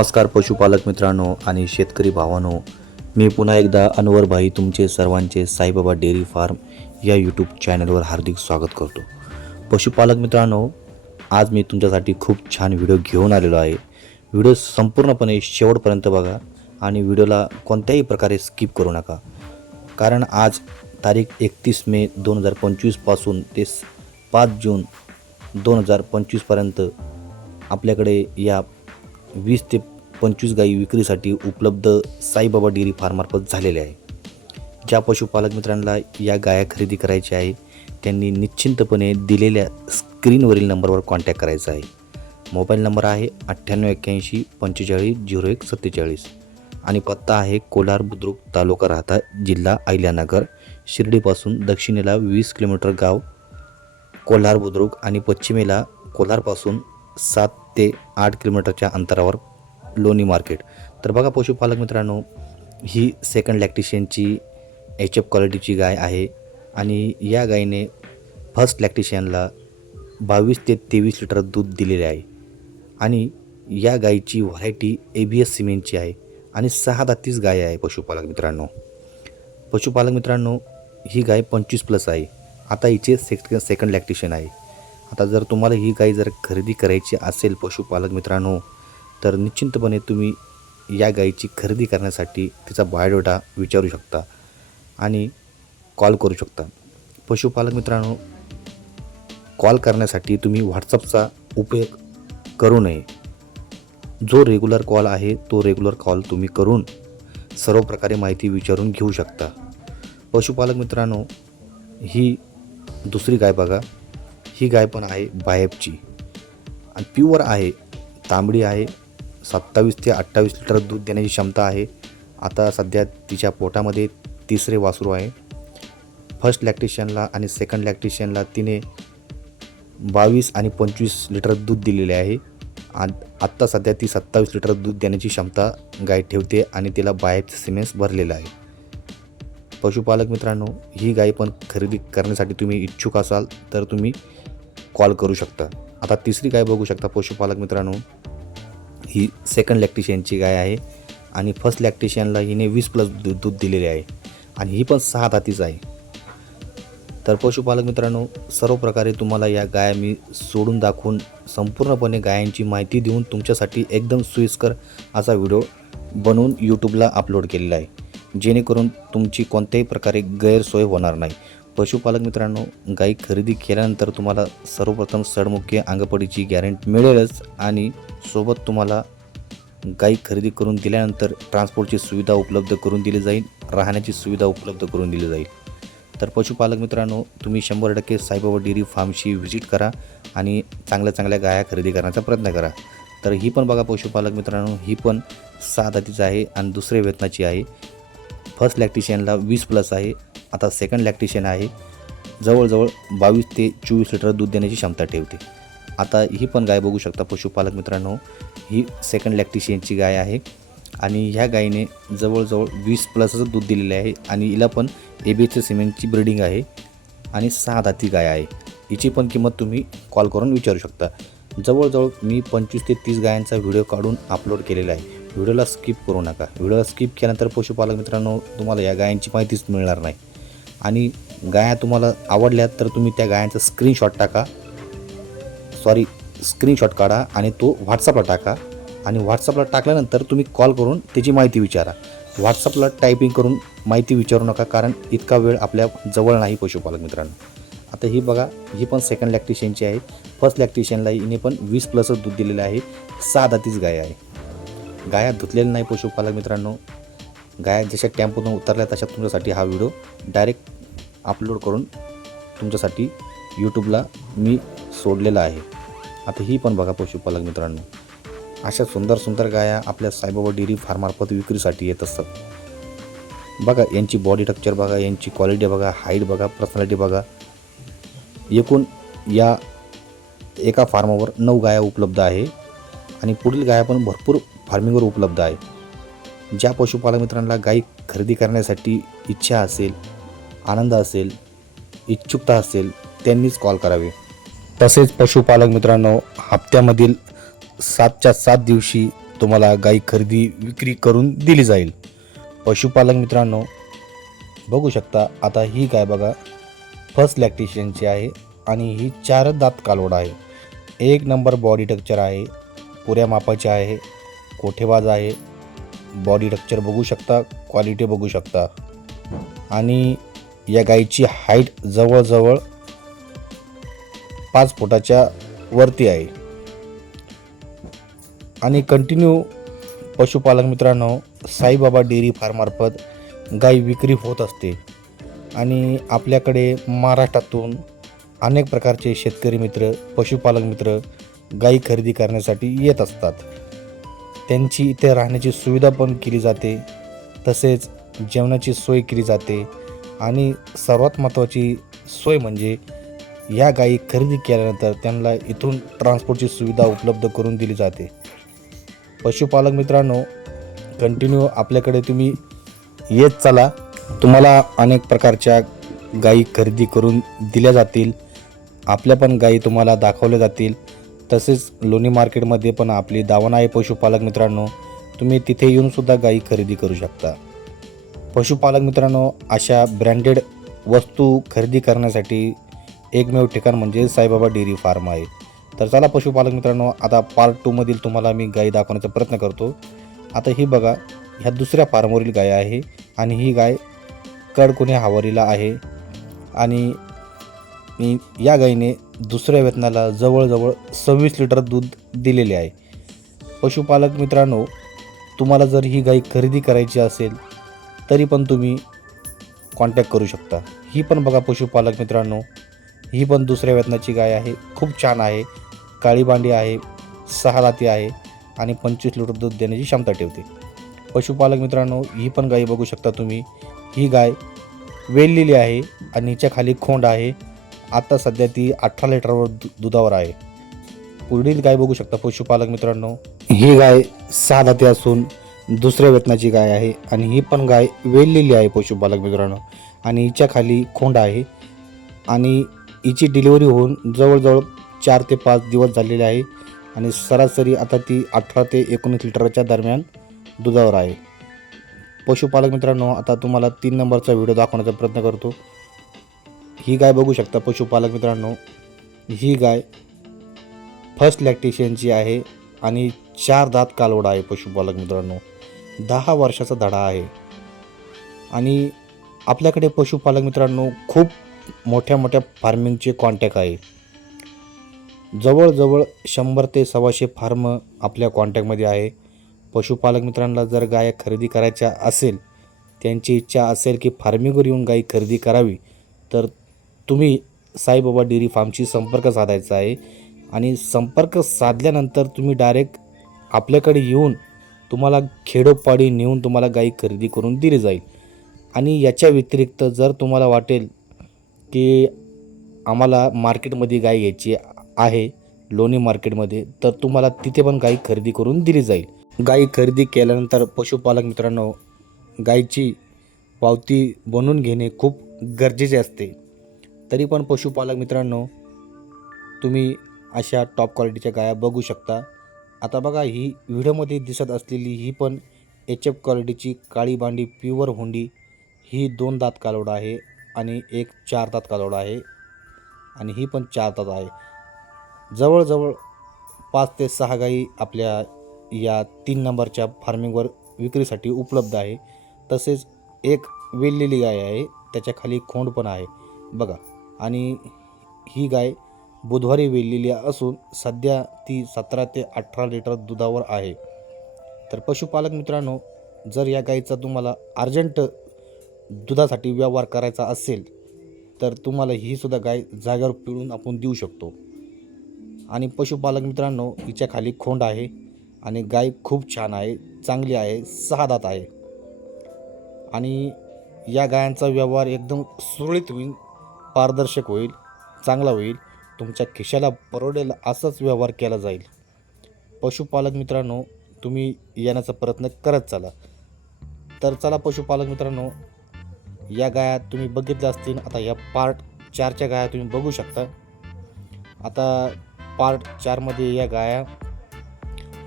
नमस्कार पशुपालक मित्रांनो आणि शेतकरी भावांनो. मी पुन्हा एकदा अनवरभाई तुमचे सर्वांचे साईबाबा डेअरी फार्म या यूट्यूब चॅनलवर हार्दिक स्वागत करतो. पशुपालक मित्रांनो आज मी तुमच्यासाठी खूप छान व्हिडिओ घेऊन आलेलो आहे. व्हिडिओ संपूर्णपणे शेवटपर्यंत बघा आणि व्हिडिओला कोणत्याही प्रकारे स्किप करू नका. कारण आज तारीख एकतीस मे दोन हजार पंचवीसपासून ते पाच जून दोन हजार पंचवीसपर्यंत आपल्याकडे या वीस ते पंचवीस गायी विक्रीसाठी उपलब्ध साईबाबा डेअरी फार्मार्फत झालेले आहे. ज्या पशुपालक मित्रांना या गाया खरेदी करायच्या आहे त्यांनी निश्चिंतपणे दिलेल्या स्क्रीनवरील नंबरवर कॉन्टॅक्ट करायचा आहे. मोबाईल नंबर आहे अठ्ठ्याण्णव एक्क्याऐंशी पंचेचाळीस झिरो एक सत्तेचाळीस आणि पत्ता आहे कोलार बुद्रुक तालुका राहता जिल्हा अहिल्यानगर शिर्डीपासून दक्षिणेला वीस किलोमीटर गाव कोल्हार बुद्रुक आणि पश्चिमेला कोल्हारपासून सात ते आठ किलोमीटरच्या अंतरावर लोणी मार्केट. तर बघा पशुपालक मित्रांनो ही सेकंड लॅक्टिशियनची एच एफ क्वालिटीची गाय आहे आणि या गायीने फर्स्ट लॅक्टिशियनला बावीस ते तेवीस लिटर दूध दिलेले आहे आणि या गायीची व्हरायटी ए बी एस सिमेंटची आहे आणि सहा दातीस गाय आहे पशुपालक मित्रांनो. पशुपालक मित्रांनो ही गाय पंचवीस प्लस आहे. आता हिचे सेक सेकंड लॅक्टिशन आहे. आता जर तुम्हाला ही गाय जर खरेदी करायची असेल पशुपालक मित्रांनो तर निश्चिंतपणे तुम्ही या गायीची खरेदी करण्यासाठी तिचा बायोडेटा विचारू शकता आणि कॉल करू शकता. पशुपालक मित्रांनो कॉल करण्यासाठी तुम्ही व्हॉट्सअपचा उपयोग करू नये. जो रेग्युलर कॉल आहे तो रेग्युलर कॉल तुम्ही करून सर्व प्रकारे माहिती विचारून घेऊ शकता. पशुपालक मित्रांनो ही दुसरी गाय बघा. ही गाय पण आहे बायपची आणि प्युअर आहे तांबडी आहे सत्तावीस ते अठ्ठावीस लिटर दूध देण्याची क्षमता आहे. आता सध्या तिच्या पोटामध्ये तिसरे वासरू आहे. फर्स्ट लॅक्टिशियनला आणि सेकंड लॅक्टिशियनला तिने बावीस आणि पंचवीस लिटर दूध दिलेले आहे. आणि आत्ता सध्या ती सत्तावीस लिटर दूध देण्याची क्षमता गाय ठेवते आणि तिला बाहेरचं सिमेंट्स भरलेलं आहे. पशुपालक मित्रांनो ही गाय पण खरेदी करण्यासाठी तुम्ही इच्छुक असाल तर तुम्ही कॉल करू शकता. आता तिसरी गाय बघू शकता पशुपालक मित्रांनो. ही सेकंड लॅक्टिशियनची गाय आहे आणि फर्स्ट लॅक्टिशियनला हिने वीस प्लस दूध दूध दिलेले आहे आणि ही पण सहा दातीच आहे. तर पशुपालक मित्रांनो सर्व प्रकारे तुम्हाला या गाय मी सोडून दाखवून संपूर्णपणे गायांची माहिती देऊन तुमच्यासाठी एकदम सोयीस्कर असा व्हिडिओ बनवून यूट्यूबला अपलोड केलेला आहे. जेणेकरून तुमची कोणत्याही प्रकारे गैरसोय होणार नाही. पशुपालक मित्रांनो गाई खरेदी केल्यानंतर तुम्हाला सर्वप्रथम सडमुख्य अंगपडीची गॅरंटी मिळेलच आणि सोबत तुम्हाला गाई खरेदी करून दिल्यानंतर ट्रान्सपोर्टची सुविधा उपलब्ध करून दिली जाईल राहण्याची सुविधा उपलब्ध करून दिली जाईल. तर पशुपालक मित्रांनो तुम्ही शंभर टक्के साईबाबा डेअरी फार्मशी व्हिजिट करा आणि चांगल्या चांगल्या गाया खरेदी करण्याचा प्रयत्न करा. तर ही पण बघा पशुपालक मित्रांनो ही पण सहा दातीची आहे आणि दुसऱ्या वेतनाची आहे. फर्स्ट लॅक्टिशियनला वीस प्लस आहे. आता सेकंड लॅक्टिशियन आहे. जवळजवळ बावीस ते चोवीस लिटर दूध देण्याची क्षमता ठेवते. आता ही पण गाय बघू शकता पशुपालक मित्रांनो. ही सेकंड लॅक्टिशियनची गाय आहे. आणि ह्या गायीने जवळजवळ वीस प्लसचं दूध दिलेले आहे. आणि हिला पण ए सिमेंटची ब्रिडिंग आहे. आणि सहा दाती गाय आहे. हिची पण किंमत तुम्ही कॉल करून विचारू शकता. जवळजवळ मी पंचवीस ते तीस गायांचा व्हिडिओ काढून अपलोड केलेला आहे. व्हिडिओला स्किप करू नका. व्हिडिओला स्किप केल्यानंतर पशुपालक मित्रांनो तुम्हाला या गायांची माहितीच मिळणार नाही. आणि गाया तुम्हाला आवडल्या तर तुम्ही त्या गायांचा स्क्रीनशॉट टाका. सॉरी स्क्रीनशॉट काढा आणि तो व्हॉट्सअपला टाका. आणि व्हॉट्सअपला टाकल्यानंतर तुम्ही कॉल करून त्याची माहिती विचारा. व्हॉट्सअपला टायपिंग करून माहिती विचारू नका कारण इतका वेळ आपल्या जवळ नाही पशुपालक मित्रांनो. आता ही बघा ही पण सेकंड लॅक्टिशियनची आहे फर्स्ट लॅक्टिशियनला हिने पण वीस प्लसच दूध दिलेलं आहे. सहा दातीच गाय आहे. गाया धुतलेल्या नाही पशुपालक मित्रांनो. गाया जशा टॅम्पोतून उतरल्या तशा तुमच्यासाठी हा व्हिडिओ डायरेक्ट अपलोड करून तुमच्यासाठी यूट्यूबला मी सोडलेला आहे. आता ही पण बघा पशुपालक मित्रांनो. अशा सुंदर सुंदर गाया आपल्या साईबाबा डेअरी फार्मार्फत विक्रीसाठी येत असतात. बघा यांची बॉडी स्ट्रक्चर बघा यांची क्वालिटी बघा हाईट बघा पर्सनॅलिटी बघा. एकूण या एका फार्मावर नऊ गाया उपलब्ध आहे. आणि पुढील गाया पण भरपूर फार्मिंगवर उपलब्ध आहे. ज्या पशुपालक मित्रांना गाई खरेदी करण्यासाठी इच्छा असेल आनंद असेल इच्छुकता असेल त्यांनीच कॉल करावे. तसेच पशुपालक मित्रांनो हप्त्यामधील सातच्या सात दिवशी तुम्हाला गाई खरेदी विक्री करून दिली जाईल. पशुपालक मित्रांनो बघू शकता आता ही गाय बघा फर्स्ट लॅक्टेशनची आहे आणि ही चार दात कालवड आहे. एक नंबर बॉडी टेक्चर आहे पुऱ्या मापाची आहे कोठेबाज आहे बॉडी स्ट्रक्चर बघू शकता क्वालिटी बघू शकता. आणि या गाईची हाईट जवळजवळ पाच फुटाच्या वरती आहे. आणि कंटिन्यू पशुपालक मित्रांनो साईबाबा डेअरी फार्मार्फत गाई विक्री होत असते. आणि आपल्याकडे महाराष्ट्रातून अनेक प्रकारचे शेतकरी मित्र पशुपालक मित्र गाई खरेदी करण्यासाठी येत असतात. त्यांची इथे राहण्याची सुविधा पण केली जाते. तसेच जेवणाची सोय केली जाते. आणि सर्वात महत्त्वाची सोय म्हणजे या गायी खरेदी केल्यानंतर त्यांना इथून ट्रान्सपोर्टची सुविधा उपलब्ध करून दिली जाते. पशुपालक मित्रांनो कंटिन्यू आपल्याकडे तुम्ही येत चला. तुम्हाला अनेक प्रकारच्या गायी खरेदी करून दिल्या जातील. आपल्या पण गायी तुम्हाला दाखवल्या जातील. तसेच लोणी मार्केटमध्ये पण आपली दावण आहे पशुपालक मित्रांनो तुम्ही तिथे येऊनसुद्धा गाई खरेदी करू शकता. पशुपालक मित्रांनो अशा ब्रँडेड वस्तू खरेदी करण्यासाठी एकमेव ठिकाण म्हणजे साईबाबा डेअरी फार्म आहे. तर चला पशुपालक मित्रांनो आता पार्ट टूमधील तुम्हाला मी गाय दाखवण्याचा प्रयत्न करतो. आता ही बघा ह्या दुसऱ्या फार्मवरील गाय आहे आणि ही गाय कडकुणे हावरीला आहे. आणि मी या गायीने दुसऱ्या वेतनाला जवळजवळ सव्वीस लिटर दूध दिलेले आहे. पशुपालक मित्रांनो तुम्हाला जर ही गाई खरेदी करायची असेल तरी पण तुम्ही कॉन्टॅक्ट करू शकता. ही पण बघा पशुपालक मित्रांनो ही पण दुसऱ्या वेतनाची गाय आहे. खूप छान आहे. काळी बांडी आहे सहा राती आहे आणि पंचवीस लिटर दूध देण्याची क्षमता ठेवते. पशुपालक मित्रांनो ही पण गाय बघू शकता तुम्ही. ही गाय वेललेली आहे आणि हिच्या खाली खोंड आहे. आता सध्या ती अठरा लिटरवर दु दुधावर आहे. पुढील गाय बघू शकता पशुपालक मित्रांनो. ही गाय सहा ते असून दुसऱ्या वेतनाची गाय आहे आणि ही पण गाय वेललेली आहे पशुपालक मित्रांनो. आणि हिच्या खाली खोंड आहे. आणि हिची डिलिव्हरी होऊन जवळजवळ चार ते पाच दिवस झालेले आहे. आणि सरासरी आता ती अठरा ते एकोणीस लिटरच्या दरम्यान दुधावर आहे. पशुपालक मित्रांनो आता तुम्हाला तीन नंबरचा व्हिडिओ दाखवण्याचा प्रयत्न करतो. ही गाय बघू शकता पशुपालक मित्रांनो. ही गाय फर्स्ट लॅक्टेशनची आहे आणि चार दात कालवडा आहे पशुपालक मित्रांनो. दहा वर्षाचा धडा आहे. आणि आपल्याकडे पशुपालक मित्रांनो खूप मोठ्या मोठ्या फार्मिंगचे कॉन्टॅक्ट आहे. जवळजवळ शंभर ते सव्वाशे फार्म आपल्या कॉन्टॅक्टमध्ये आहे. पशुपालक मित्रांना जर गाय खरेदी करायच्या असेल त्यांची इच्छा असेल की फार्मिंगवर येऊन गाई खरेदी करावी तर तुम्ही साईबाबा डेअरी फार्मशी संपर्क साधायचा आहे. आणि संपर्क साधल्यानंतर तुम्ही डायरेक्ट आपल्याकडे येऊन तुम्हाला खेडोपाडी नेऊन तुम्हाला गाई खरेदी करून दिली जाईल. आणि याच्या व्यतिरिक्त जर तुम्हाला वाटेल की आम्हाला मार्केटमध्ये गाय घ्यायची आहे लोणी मार्केटमध्ये तर तुम्हाला तिथे पण गाई खरेदी करून दिली जाईल. गाई खरेदी केल्यानंतर पशुपालक मित्रांनो गाईची पावती बनवून घेणे खूप गरजेचे असते. तरी पण पशुपालक मित्रांनो तुम्ही अशा टॉप क्वालिटीच्या गाया बघू शकता. आता बघा ही व्हिडिओमध्ये दिसत असलेली ही पण एच एफ क्वालिटीची काळी बांडी प्युअर हुंडी ही दोन दात कालवडा आहे आणि एक चार दात कालवडा आहे आणि ही पण चार दात आहे. जवळजवळ पाच ते सहा गाई आपल्या या तीन नंबरच्या फार्मिंगवर विक्रीसाठी उपलब्ध आहे. तसेच एक वेललेली गाय आहे त्याच्याखाली खोंड पण आहे. बघा आणि ही गाय बुधवारी वेललेली असून सध्या ती सतरा ते अठरा लिटर दुधावर आहे. तर पशुपालक मित्रांनो जर या गाईचा तुम्हाला अर्जंट दुधासाठी व्यवहार करायचा असेल तर तुम्हाला ही सुद्धा गाय जाग्यावर पिळून आपण देऊ शकतो. आणि पशुपालक मित्रांनो हिच्या खाली खोंड आहे आणि गाय खूप छान आहे चांगली आहे सहा दात आहे. आणि या गायांचा व्यवहार एकदम सुरळीत होईल पारदर्शक होईल चांगला होईल तुमच्या खिशाला परवडेल असाच व्यवहार केला जाईल. पशुपालक मित्रांनो तुम्ही येण्याचा प्रयत्न करत चला. तर चला पशुपालक मित्रांनो या गाया तुम्ही बघितल्या असतील. आता या पार्ट चारच्या गाया तुम्ही बघू शकता. आता पार्ट चारमध्ये या गाया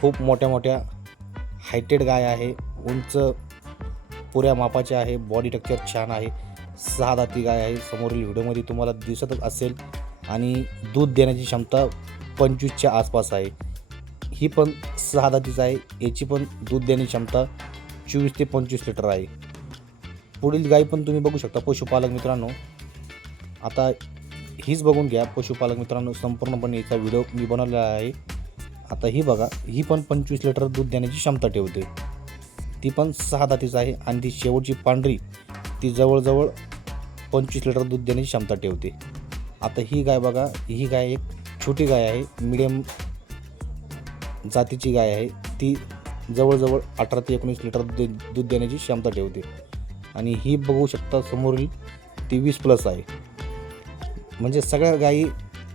खूप मोठ्या मोठ्या हायटेड गाय आहे. उंच पुऱ्या मापाचे आहे. बॉडी टेक्चर छान आहे. सहा दाती गाय आहे. समोरील व्हिडिओमध्ये तुम्हाला दिसतच असेल. आणि दूध देण्याची क्षमता पंचवीसच्या आसपास आहे. ही पण सहा दातीच आहे. याची पण दूध देण्याची क्षमता चोवीस ते पंचवीस लिटर आहे. पुढील गाय पण तुम्ही बघू शकता पशुपालक मित्रांनो. आता हीच बघून घ्या पशुपालक मित्रांनो. संपूर्णपणे याचा व्हिडिओ मी बनवलेला आहे. आता ही बघा ही पण पंचवीस लिटर दूध देण्याची क्षमता ठेवते. ती पण सहा दातीच आहे. आणि ती शेवटची पांढरी ती जवळजवळ पंचवीस लिटर दूध देण्याची क्षमता ठेवते. आता ही गाय बघा ही गाय एक छोटी गाय आहे मिडियम जातीची गाय आहे. ती जवळजवळ अठरा ते एकोणीस लिटर दूध दूध देण्याची क्षमता ठेवते. आणि ही बघू शकता समोरील ती वीस प्लस आहे. म्हणजे सगळ्या गायी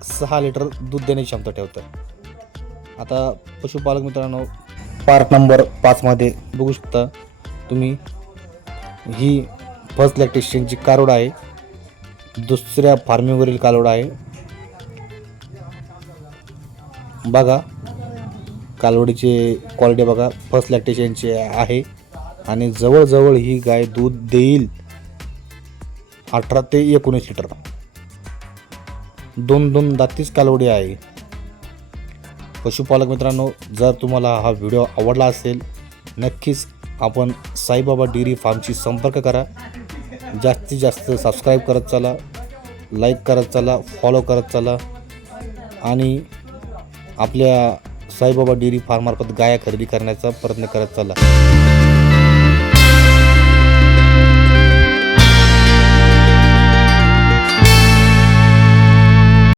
सहा लिटर दूध देण्याची क्षमता ठेवतात. आता पशुपालक मित्रांनो पार्ट नंबर पाचमध्ये बघू शकता तुम्ही. ही फर्स्ट लॅक्टेशनची कारोड आहे. दुसऱ्या फार्मिंगवरील कालवडा आहे. बघा कालवडीचे क्वालिटी बघा फर्स्ट लॅक्टेशनचे आहे. आणि जवळजवळ ही गाय दूध देईल अठरा ते एकोणीस लिटर. दोन दोन दातीच कालवडी आहे. पशुपालक मित्रांनो जर तुम्हाला हा व्हिडिओ आवडला असेल नक्कीच आपण साईबाबा डेअरी फार्मशी संपर्क करा. जास्तीत जास्त सबस्क्राईब करत चला लाईक करत चला फॉलो करत चला. आणि आपल्या साईबाबा डेअरी फार्ममार्फत गाया खरेदी करण्याचा प्रयत्न करत चला.